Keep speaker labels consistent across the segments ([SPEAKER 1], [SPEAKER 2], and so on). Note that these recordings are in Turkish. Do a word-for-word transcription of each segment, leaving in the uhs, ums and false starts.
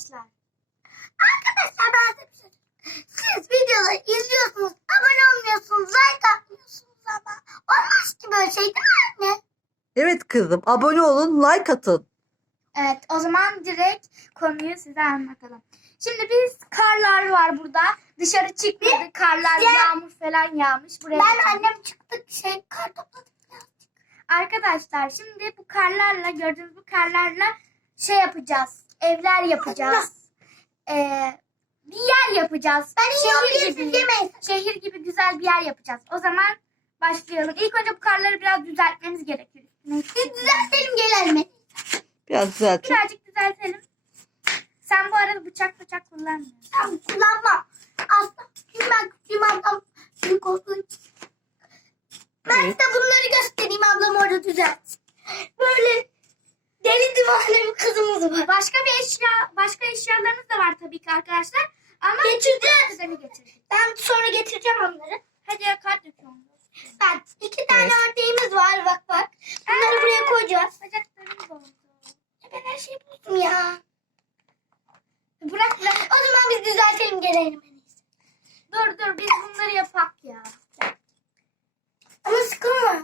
[SPEAKER 1] arkadaşlar.
[SPEAKER 2] Arkadaşlar ben size bir şey söyleyeyim. Siz videoları izliyorsunuz, abone olmuyorsunuz, like atmıyorsunuz ama olmaz ki böyle şey, değil mi anne?
[SPEAKER 3] Evet kızım, abone olun, like atın.
[SPEAKER 1] Evet, o zaman direkt konuyu size anlatalım. Şimdi biz karlar var burada. Dışarı çıkmadık. Karlar,
[SPEAKER 2] Ya-
[SPEAKER 1] yağmur falan yağmış. Buraya
[SPEAKER 2] Ben
[SPEAKER 1] geldik.
[SPEAKER 2] annem çıktık şey kar topladık.
[SPEAKER 1] Arkadaşlar şimdi bu karlarla, gördüğünüz bu karlarla şey yapacağız. Evler yapacağız. Ee, bir yer yapacağız.
[SPEAKER 2] Ben
[SPEAKER 1] şehir
[SPEAKER 2] yiyorum,
[SPEAKER 1] gibi,
[SPEAKER 2] siz yemeyin.
[SPEAKER 1] şehir gibi güzel bir yer yapacağız. O zaman başlayalım. İlk önce bu karları biraz düzeltmemiz gerekiyor.
[SPEAKER 2] Biz düzeltelim gelelim.
[SPEAKER 3] Biraz düzeltin.
[SPEAKER 1] Birazcık düzeltelim. Sen bu arada bıçak bıçak kullanmıyorsun.
[SPEAKER 2] Tamam, kullanmam. Aslında ben küçüğüm, ablam büyük olduğu için. Ben
[SPEAKER 3] Evet.
[SPEAKER 2] size bunları göstereyim, ablam orada düzelt. Böyle deli divane bir kızımız var.
[SPEAKER 1] Başka bir eşya, başka eşyalarımız da var tabii ki arkadaşlar. Ama
[SPEAKER 2] Getireceğiz.
[SPEAKER 1] düzeni getirdik.
[SPEAKER 2] Ben sonra getireceğim onları.
[SPEAKER 1] Hadi ya kart döküyorum.
[SPEAKER 2] Ben iki tane
[SPEAKER 3] Evet.
[SPEAKER 2] ördeğimiz var, bak bak. Bunları
[SPEAKER 1] Aa,
[SPEAKER 2] buraya koyacağız.
[SPEAKER 1] Bacaklarım doldu.
[SPEAKER 2] Ya ben her şeyi buldum ya.
[SPEAKER 1] Bırak bırak.
[SPEAKER 2] O zaman biz düzeltelim gelelim en iyisi.
[SPEAKER 1] Dur dur biz bunları yapak ya.
[SPEAKER 2] Ama sıkılma.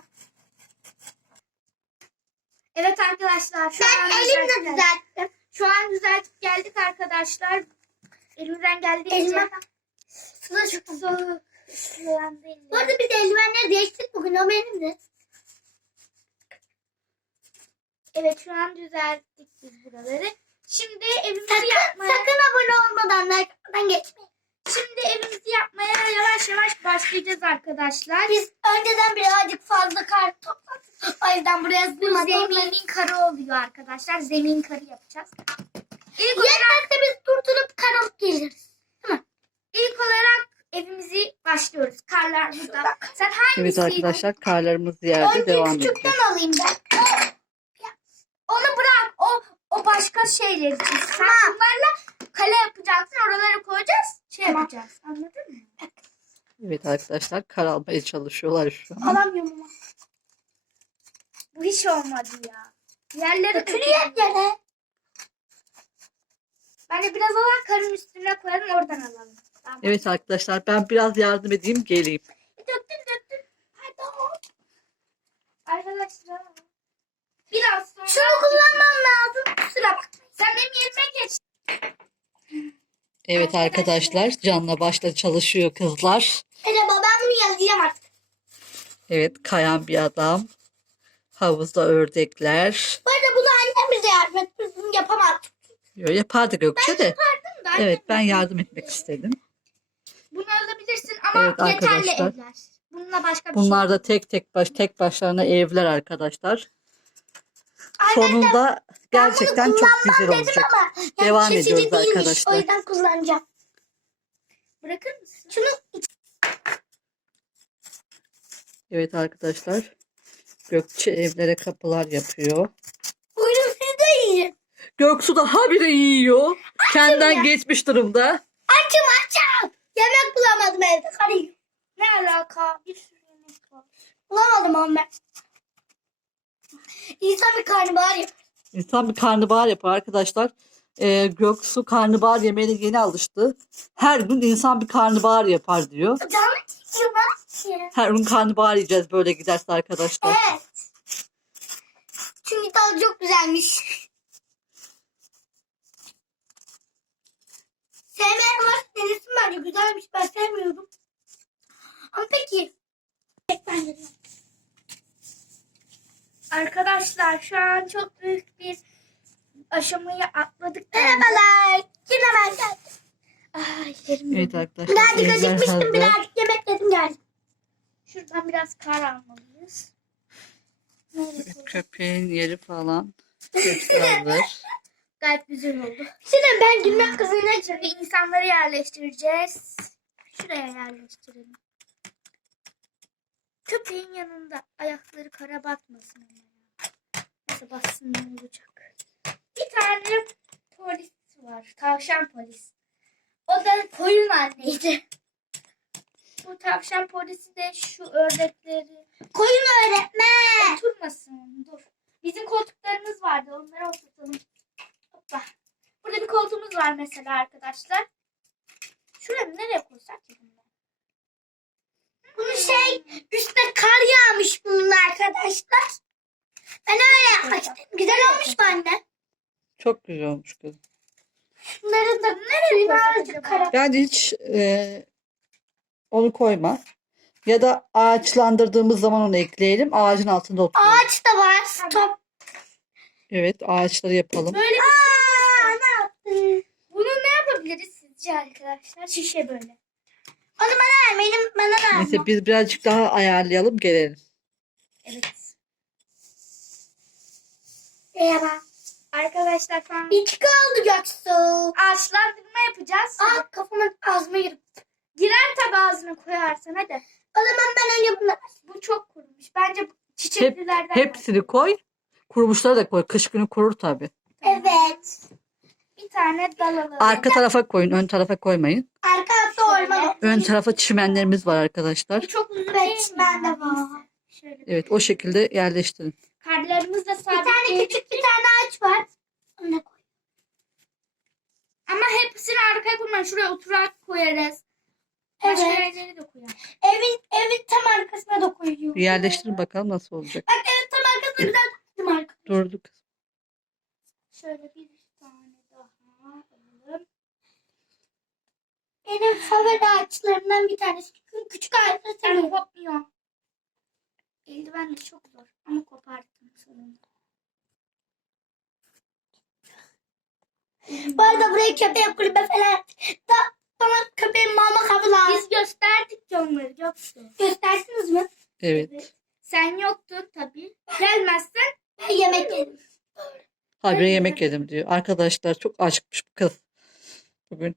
[SPEAKER 1] Evet arkadaşlar şu
[SPEAKER 2] Ben
[SPEAKER 1] an
[SPEAKER 2] elimle
[SPEAKER 1] düzelttik.
[SPEAKER 2] düzelttim.
[SPEAKER 1] Şu an düzeltip geldik arkadaşlar. Elimden geldiğince
[SPEAKER 2] Elime suda çıktı.
[SPEAKER 1] su sulandı elim.
[SPEAKER 2] Bu arada biz eldivenleri değiştirdik bugün, o benimdi.
[SPEAKER 1] Evet şu an düzelttik biz buraları. Şimdi evimizi
[SPEAKER 2] Sakın,
[SPEAKER 1] yapmaya
[SPEAKER 2] sakın abone olmadan, like atmadan geçmeyin.
[SPEAKER 1] şimdi evimizi yapmaya yavaş yavaş başlayacağız arkadaşlar.
[SPEAKER 2] Biz önceden birazcık fazla kar topladık. O yüzden buraya
[SPEAKER 1] Bu
[SPEAKER 2] sığmadı.
[SPEAKER 1] zeminin karı oluyor arkadaşlar. Zemin karı yapacağız. İlk olarak,
[SPEAKER 2] Yetmezse biz durdurup kar alıp geliriz.
[SPEAKER 1] ilk olarak evimizi başlıyoruz. Karlar burada. Sen
[SPEAKER 3] Evet
[SPEAKER 1] hangisiydin?
[SPEAKER 3] arkadaşlar, karlarımız yerde
[SPEAKER 2] Önce
[SPEAKER 3] devam
[SPEAKER 2] küçükten
[SPEAKER 3] ediyor.
[SPEAKER 2] alayım ben.
[SPEAKER 1] Onu bırak. O o başka şeyler için. Sen
[SPEAKER 2] Tamam.
[SPEAKER 1] bunlarla kale yapacaksın. Oralara koyacağız. Şey
[SPEAKER 2] Tamam.
[SPEAKER 1] yapacağız. Anladın mı?
[SPEAKER 3] Evet arkadaşlar, kar almaya çalışıyorlar şu an.
[SPEAKER 2] Alamıyorum ama.
[SPEAKER 1] Bu hiç olmadı ya. Yerleri
[SPEAKER 2] Dökülüyor hep yere.
[SPEAKER 1] Ben de biraz olan karın üstüne koyalım. Oradan alalım. Tamam.
[SPEAKER 3] Evet arkadaşlar, ben biraz yardım edeyim, geleyim.
[SPEAKER 1] Döktüm döktüm. Pardon. Arkadaşlar. Biraz sonra.
[SPEAKER 2] Şunu kullanmam lazım. Kusura bakmayın.
[SPEAKER 1] Sen benim yerime geç.
[SPEAKER 3] Evet arkadaşlar, canla başla çalışıyor kızlar.
[SPEAKER 2] Merhaba, ben bunu yazacağım artık.
[SPEAKER 3] Evet, kayan bir adam. Havuzda ördekler.
[SPEAKER 2] Bu arada bunu annem bize yardım etti. Biz bunu yapamadık.
[SPEAKER 3] Yo, yapardı Gökçe de.
[SPEAKER 1] Pardon da
[SPEAKER 3] Evet, ben
[SPEAKER 1] annem-
[SPEAKER 3] yardım etmek istedim.
[SPEAKER 1] Bunu alabilirsin ama
[SPEAKER 3] Evet
[SPEAKER 1] yeterli
[SPEAKER 3] arkadaşlar.
[SPEAKER 1] evler. Bununla başka bir
[SPEAKER 3] Bunlar
[SPEAKER 1] şey.
[SPEAKER 3] da tek tek baş tek başlarına evler arkadaşlar.
[SPEAKER 2] Arkadaşlar,
[SPEAKER 3] Sonunda gerçekten çok güzel
[SPEAKER 2] dedim
[SPEAKER 3] olacak.
[SPEAKER 2] ama yani
[SPEAKER 3] Devam
[SPEAKER 2] kesici
[SPEAKER 3] ediyoruz
[SPEAKER 2] değilmiş.
[SPEAKER 3] arkadaşlar.
[SPEAKER 2] O yüzden kullanacağım.
[SPEAKER 1] Bırakır mısın?
[SPEAKER 2] Şunu
[SPEAKER 3] Evet arkadaşlar. Gökçe evlere kapılar yapıyor.
[SPEAKER 2] buyurun, siz de yiyin.
[SPEAKER 3] Göksu daha bile yiyor. Kendinden
[SPEAKER 2] ya.
[SPEAKER 3] geçmiş durumda.
[SPEAKER 2] Açım açım. Yemek bulamadım evde. Karıyım.
[SPEAKER 1] Ne alaka? Bir sürü yemek var.
[SPEAKER 2] Bulamadım ama ben. İnsan bir karnabahar yapar.
[SPEAKER 3] İnsan bir karnabahar yapar arkadaşlar. Ee, Göksu karnabahar yemeğine yeni alıştı. Her gün insan bir karnabahar yapar diyor.
[SPEAKER 2] Canım çekiyor bak.
[SPEAKER 3] Her gün karnabahar yiyeceğiz böyle giderse arkadaşlar.
[SPEAKER 2] Evet. Çünkü tadı çok güzelmiş. Sevmeyen var. Denesin bence. Güzelmiş. Ben sevmiyorum. Ama peki. Pek bence de.
[SPEAKER 1] Arkadaşlar şu an çok büyük bir aşamayı atladık.
[SPEAKER 2] Merhabalar. Yine ben geldim.
[SPEAKER 1] Ay yerim
[SPEAKER 3] Evet
[SPEAKER 1] yok.
[SPEAKER 3] arkadaşlar.
[SPEAKER 2] Birazcık
[SPEAKER 3] evler
[SPEAKER 2] acıkmıştım.
[SPEAKER 3] hazır.
[SPEAKER 2] Birazcık yemek yedim geldim.
[SPEAKER 1] Şuradan biraz kar almalıyız. Nereye koyalım?
[SPEAKER 3] Köpeğin yeri falan. Hepsi hazır.
[SPEAKER 1] Gayet güzel oldu.
[SPEAKER 2] Şimdi ben gülmek kızına
[SPEAKER 1] Şimdi insanları yerleştireceğiz. Şuraya yerleştirelim. Köpeğin yanında ayakları kara batmasın. onlara. Nasıl bassın ne olacak? Bir tane polis var. Tavşan polis. O da koyun anneydi. Bu tavşan polisi de şu ördekleri
[SPEAKER 2] koyun öğretmen.
[SPEAKER 1] oturmasın. Dur. Bizim koltuklarımız vardı. Onları oturtalım. Hoppa. Burada bir koltuğumuz var mesela arkadaşlar. Şuraya mı, nereye koysak ki bunu?
[SPEAKER 2] Bunu şey üstüne kar yağmış bunun arkadaşlar. Ben öyle yapmak istedim. Güzel olmuş mu anne?
[SPEAKER 3] Çok güzel olmuş kızım.
[SPEAKER 2] Bunların da
[SPEAKER 1] Nereye koysak
[SPEAKER 2] birazcık
[SPEAKER 1] acaba?
[SPEAKER 2] kara.
[SPEAKER 3] Bence hiç e, onu koyma. Ya da ağaçlandırdığımız zaman onu ekleyelim. Ağacın altında oturalım.
[SPEAKER 2] Ağaç da var. Stop.
[SPEAKER 3] Evet, ağaçları yapalım.
[SPEAKER 1] Böyle bir
[SPEAKER 2] Aa, ne yaptın?
[SPEAKER 1] Bunu ne yapabiliriz sizce arkadaşlar? Şişe böyle.
[SPEAKER 2] Onu bana ver. Benim bana ver.
[SPEAKER 3] Neyse biz birazcık daha ayarlayalım, gelelim.
[SPEAKER 1] Evet.
[SPEAKER 2] Merhaba.
[SPEAKER 1] Arkadaşlar falan
[SPEAKER 2] İçki oldu Göksu.
[SPEAKER 1] ağaçlandırma yapacağız.
[SPEAKER 2] Aa, kafamın ağzıma girip.
[SPEAKER 1] Girer tabi ağzına koyarsan hadi.
[SPEAKER 2] O zaman ben önce bunları.
[SPEAKER 1] Bu çok kurumuş. Bence çiçeklilerden var.
[SPEAKER 3] Hepsini koy. Kurumuşları da koy. Kış günü kurur tabii.
[SPEAKER 2] Evet.
[SPEAKER 1] Bir tane dal alalım.
[SPEAKER 3] Arka tarafa koyun. Ön tarafa koymayın.
[SPEAKER 2] Arka hafta orman.
[SPEAKER 3] Ön tarafa çimenlerimiz var arkadaşlar.
[SPEAKER 1] Bu çok uzun
[SPEAKER 2] Evet,
[SPEAKER 1] değil mi?
[SPEAKER 2] ben de var.
[SPEAKER 1] Neyse, şöyle.
[SPEAKER 3] Evet, o şekilde yerleştirin.
[SPEAKER 1] Karlarımız da
[SPEAKER 2] Bir
[SPEAKER 1] sabit
[SPEAKER 2] tane
[SPEAKER 1] değil.
[SPEAKER 2] küçük bir tane ağaç var. Onu da koy.
[SPEAKER 1] Ama hepsini arkaya koymayın. Şuraya oturak koyarız. Başka
[SPEAKER 2] Evet.
[SPEAKER 1] yerleri de koyarız.
[SPEAKER 2] Evin evin tam arkasına da koyuyor.
[SPEAKER 3] Bir yerleştirin bakalım nasıl olacak.
[SPEAKER 2] Bak evin tam arkasına bir tane koydum arkasına.
[SPEAKER 3] Durduk.
[SPEAKER 1] Şöyle bir tane daha alalım.
[SPEAKER 2] Benim favori ağaçlarımdan bir tanesi. Çünkü küçük ağaçlar
[SPEAKER 1] Yani
[SPEAKER 2] seviyorum.
[SPEAKER 1] kopmuyor. Eldiven de çok zor ama koparttım sonunda.
[SPEAKER 2] Bu arada buraya köpek kulübe falan. Da bana köpeğin mama kabı lazım.
[SPEAKER 1] Biz gösterdik ki onları yoktu.
[SPEAKER 2] Göstersiniz mi?
[SPEAKER 3] Evet.
[SPEAKER 1] Sen yoktun tabii. Gelmezsen
[SPEAKER 2] Ben yemek yedim.
[SPEAKER 3] Habire yemek yedim diyor. Arkadaşlar çok acıkmış bu kız. Bugün.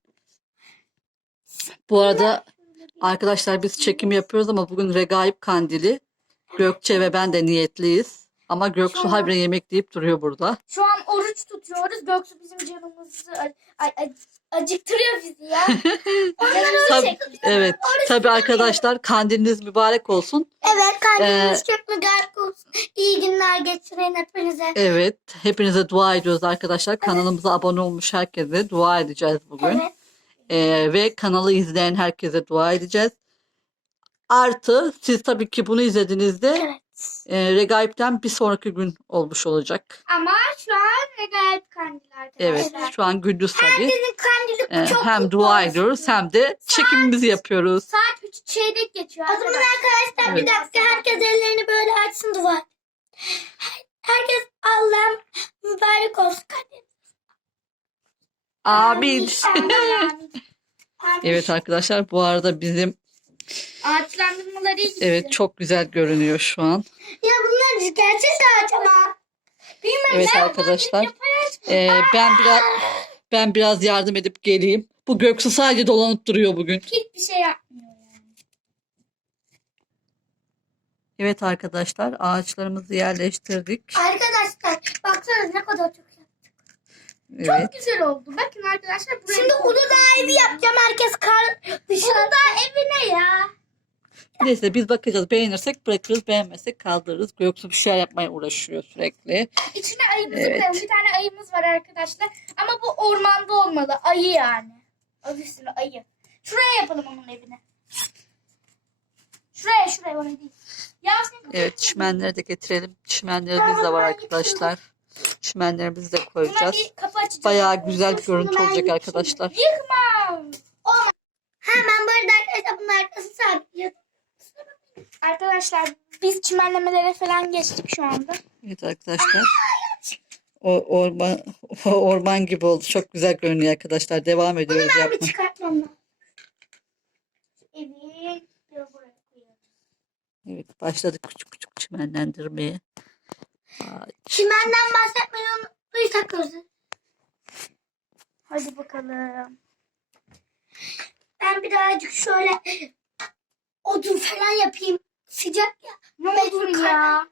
[SPEAKER 3] Bu arada arkadaşlar biz çekim yapıyoruz ama bugün Regaip Kandili. Gökçe ve ben de niyetliyiz. Ama Göksu habire yemek deyip duruyor burada.
[SPEAKER 1] şu an oruç tutuyoruz. Göksu bizim canımızı a- a- a- acıktırıyor bizi ya. Canımızı
[SPEAKER 3] Tabii,
[SPEAKER 1] çekti.
[SPEAKER 3] evet. Tabii arkadaşlar kandiliniz mübarek olsun.
[SPEAKER 2] Evet kalbiniz
[SPEAKER 3] Ee,
[SPEAKER 2] çok mübarek olsun. İyi günler geçirin hepinize.
[SPEAKER 3] Evet. Hepinize dua ediyoruz arkadaşlar. Kanalımıza abone olmuş herkese dua edeceğiz bugün.
[SPEAKER 2] Evet.
[SPEAKER 3] Ee, ve kanalı izleyen herkese dua edeceğiz. Artı siz tabii ki bunu izlediğinizde
[SPEAKER 2] Evet.
[SPEAKER 3] e, Regaip'ten bir sonraki gün olmuş olacak.
[SPEAKER 1] Ama şu an regaip kandil arkadaşlar.
[SPEAKER 3] Evet, şu an gündüz tabii.
[SPEAKER 2] Herkesin kandili
[SPEAKER 3] Ee,
[SPEAKER 2] çok
[SPEAKER 3] hem
[SPEAKER 2] kutlu
[SPEAKER 3] dua
[SPEAKER 2] olsun.
[SPEAKER 3] ediyoruz hem de çekimimizi yapıyoruz.
[SPEAKER 1] Saat üç çeyrek geçiyor
[SPEAKER 2] O zaman arkadaşlar bir dakika herkes ellerini böyle açsın dua. Herkes Allah'ım mübarek olsun kandil.
[SPEAKER 3] Amin.
[SPEAKER 1] Amin.
[SPEAKER 3] Evet arkadaşlar bu arada bizim
[SPEAKER 1] Ağaçlandırmaları iyi gitti.
[SPEAKER 3] evet çok güzel görünüyor şu an.
[SPEAKER 2] Ya bunlar gerçek ağaç ama. Bilmem
[SPEAKER 3] Evet
[SPEAKER 2] ne.
[SPEAKER 3] arkadaşlar. Ee, ben biraz ben biraz yardım edip geleyim. Bu Göksu sadece dolanıp duruyor bugün.
[SPEAKER 1] Hiçbir şey yapmıyor yani.
[SPEAKER 3] Evet arkadaşlar ağaçlarımızı yerleştirdik.
[SPEAKER 2] Arkadaşlar baksanız ne kadar çok.
[SPEAKER 3] Evet.
[SPEAKER 1] Çok güzel oldu. Bakın arkadaşlar buraya.
[SPEAKER 2] Şimdi Uludağ evi yapacağım. Herkes kar dışarı.
[SPEAKER 1] Uludağ evi ne ya?
[SPEAKER 3] Neyse biz bakacağız. Beğenirsek bırakırız, beğenmezsek kaldırırız. Göksu bir şey yapmaya uğraşıyor sürekli.
[SPEAKER 1] İçine ayımızı
[SPEAKER 3] Evet.
[SPEAKER 1] koyalım. Bir tane ayımız var arkadaşlar. Ama bu ormanda olmalı. Ayı yani. Adı üstüne ayı. Şuraya yapalım onun evini. Şuraya şuraya onu değil. Yasin kapıyı-
[SPEAKER 3] Evet çimenleri de getirelim. Çimenlerimiz de var arkadaşlar. Çimenlerimizi de
[SPEAKER 1] Buna
[SPEAKER 3] koyacağız.
[SPEAKER 1] bir kapı açacağız.
[SPEAKER 3] Bayağı güzel bir
[SPEAKER 2] Şunu
[SPEAKER 3] görüntü
[SPEAKER 2] ben
[SPEAKER 3] olacak
[SPEAKER 2] yıkayım.
[SPEAKER 3] arkadaşlar.
[SPEAKER 1] Yıkma.
[SPEAKER 2] Hemen bu arada arkadaşlar bunun arkası sabit.
[SPEAKER 1] Arkadaşlar biz çimenlemelere falan geçtik şu anda.
[SPEAKER 3] Evet arkadaşlar. O orman o orman gibi oldu. Çok güzel görünüyor arkadaşlar. Devam ediyoruz
[SPEAKER 2] Ben bir
[SPEAKER 3] yapmaya.
[SPEAKER 2] çıkartmam lazım.
[SPEAKER 1] Evet. Dur buraya koyalım.
[SPEAKER 3] Evet başladık küçük küçük çimenlendirmeye. Ay,
[SPEAKER 2] Çimenden bahsetmeyi unuttuysak özür.
[SPEAKER 1] Hadi bakalım.
[SPEAKER 2] Ben birazcık şöyle odun falan yapayım. Sıcak ya.
[SPEAKER 1] Ne
[SPEAKER 2] Mecbur
[SPEAKER 1] olur
[SPEAKER 2] kar-
[SPEAKER 1] ya.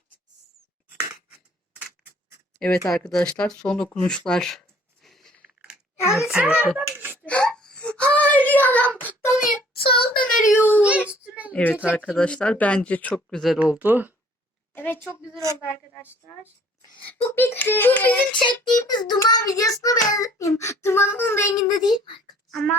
[SPEAKER 3] Evet arkadaşlar son dokunuşlar.
[SPEAKER 2] Yanlış
[SPEAKER 3] yapıldı.
[SPEAKER 2] Hayır yalan. Donuyor. Soğuktan ölüyor.
[SPEAKER 1] Niye üstüne ince
[SPEAKER 3] Evet
[SPEAKER 1] çekeyim
[SPEAKER 3] arkadaşlar
[SPEAKER 1] dedim.
[SPEAKER 3] bence çok güzel oldu.
[SPEAKER 1] Evet çok güzel oldu
[SPEAKER 2] Bu bitti. Bu bizim çektiğimiz duman videosuna benzetmeyeyim. Dumanın rengini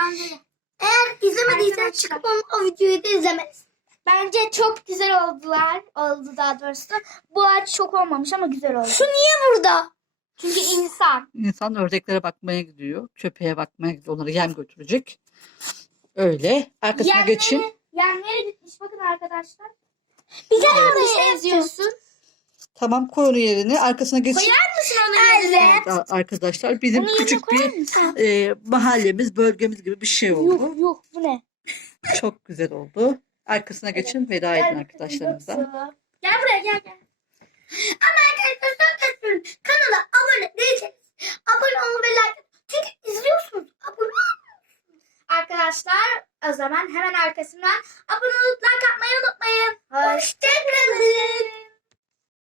[SPEAKER 2] Bence. Eğer izlemediysen
[SPEAKER 1] Arkadaşlar.
[SPEAKER 2] çıkıp onu, o videoyu da izlemelisin.
[SPEAKER 1] Bence çok güzel oldular. Oldu daha doğrusu. Bu ağaç çok olmamış ama güzel oldu.
[SPEAKER 2] Şu niye burada?
[SPEAKER 1] Çünkü insan.
[SPEAKER 3] İnsan ördeklere bakmaya gidiyor. Köpeğe bakmaya gidiyor. Onlara yem götürecek. Öyle. Arkasına geçin.
[SPEAKER 1] Yemleri gitmiş bakın arkadaşlar.
[SPEAKER 2] Bir tane
[SPEAKER 1] Bir
[SPEAKER 2] oraya
[SPEAKER 1] şey
[SPEAKER 2] yazıyorsun.
[SPEAKER 3] Tamam, koy onu yerine. Arkasına geçin.
[SPEAKER 1] Koyar mısın onu yerine?
[SPEAKER 2] Evet.
[SPEAKER 3] Evet, arkadaşlar bizim
[SPEAKER 1] Onu yerine
[SPEAKER 3] küçük
[SPEAKER 1] koyar
[SPEAKER 3] bir
[SPEAKER 1] mısın?
[SPEAKER 3] e, mahallemiz, bölgemiz gibi bir şey oldu.
[SPEAKER 1] Yuh yuh bu ne?
[SPEAKER 3] Çok güzel oldu. Arkasına geçin. Veda edin arkadaşlarımıza.
[SPEAKER 1] Gel buraya gel gel.
[SPEAKER 2] Ama arkadaşlar son gösteriyorum. Kanala abone değilseniz abone olun ve like atın. Çünkü izliyorsunuz. Abone olun.
[SPEAKER 1] Arkadaşlar o zaman hemen arkasından